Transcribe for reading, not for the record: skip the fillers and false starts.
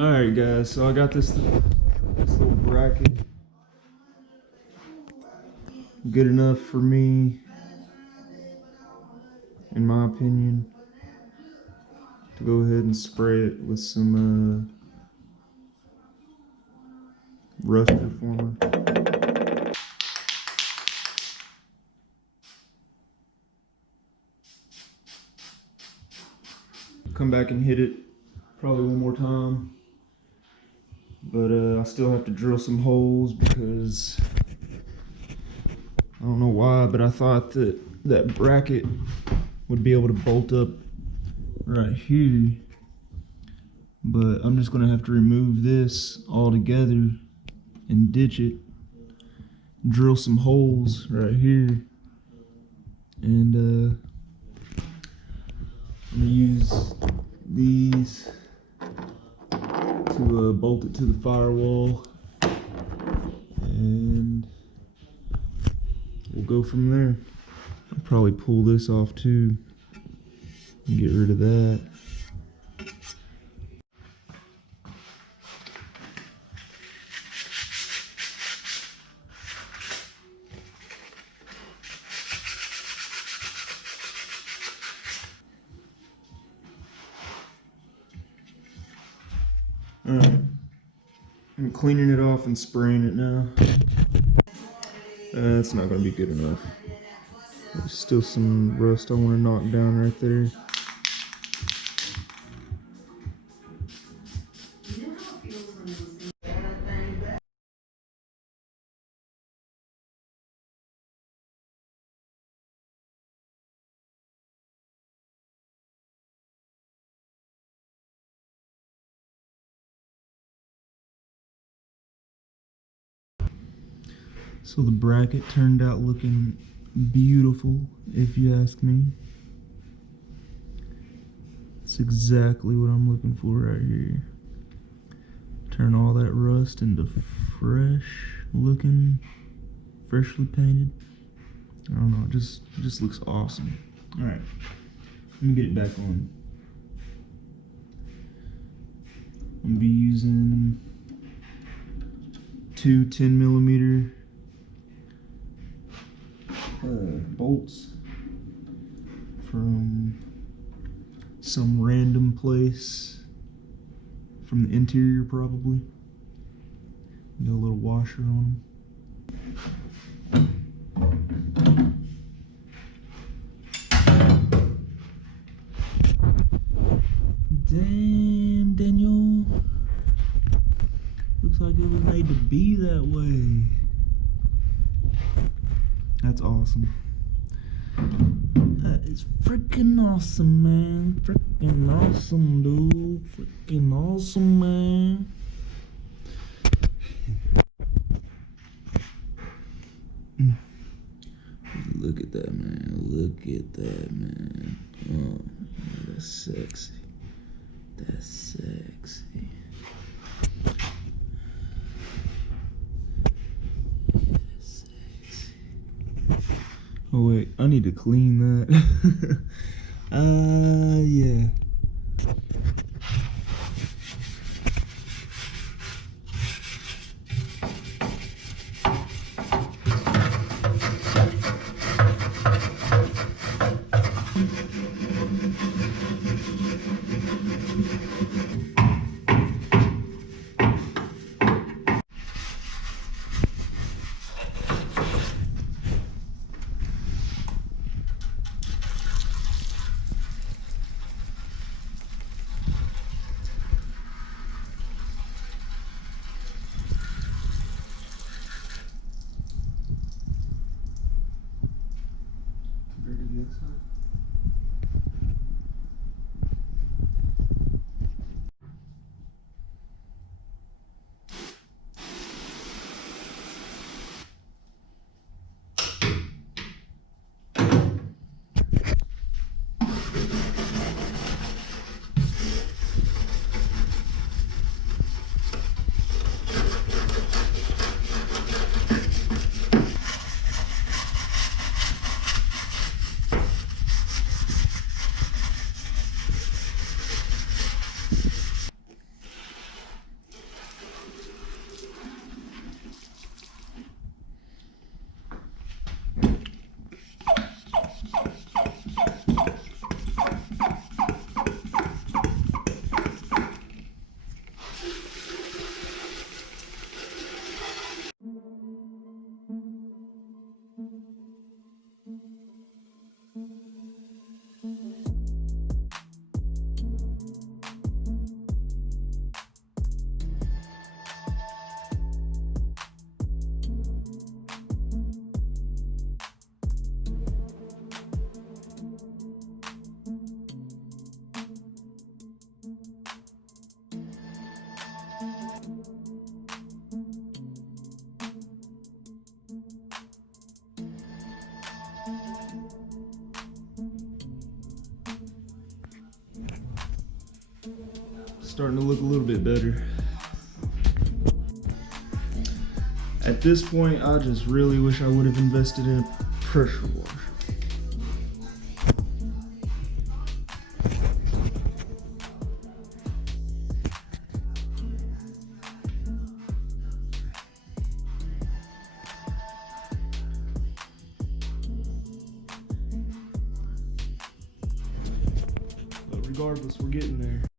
Alright guys, so I got this little bracket. Good enough for me, in my opinion, to go ahead and spray it with some rust reformer. Come back and hit it probably one more time, but I still have to drill some holes because I don't know why, but I thought that bracket would be able to bolt up right here, but I'm just gonna have to remove this all together and ditch it, drill some holes right here, and I'm gonna use these to bolt it to the firewall, and we'll go from there. I'll probably pull this off too and get rid of that. Alright, I'm cleaning it off and spraying it now. That's not going to be good enough. There's still some rust I want to knock down right there. So the bracket turned out looking beautiful, if you ask me. It's exactly what I'm looking for right here. Turn all that rust into fresh looking, freshly painted. I don't know, it just looks awesome. Alright, let me get it back on. I'm gonna be using two 10mm bolts from some random place from the interior, probably. Got a little washer on them. Damn, Daniel. Looks like it was made to be that way. That's awesome. That is freaking awesome, man. Freaking awesome, dude. Freaking awesome, man. Look at that, man. Look at that, man. Oh, that's sexy. That's sexy. Oh wait, I need to clean that. Yeah. starting to look a little bit better. At this point, I just really wish I would have invested in a pressure washer. But regardless, we're getting there.